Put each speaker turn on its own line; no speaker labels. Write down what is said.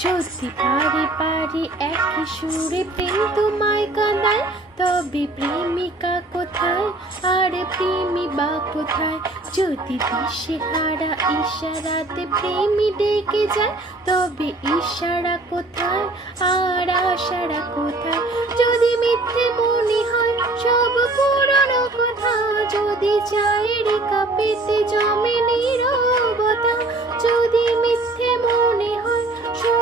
যদি পারে পারে একই সুরে প্রেম তোমায় কাঁদায় তবে প্রেমিকা কোথায়? আর প্রেমী বা কোথায়? যদি দিশে হারা ইশারাতে প্রেমী ডেকে যায়, তবে ইশারা কোথায়? আর আশারা কোথায়? যদি মিথ্যে মনে হয়, সব পুরনো কথা। যদি চায় রেখা পেতে জমে নীরবতা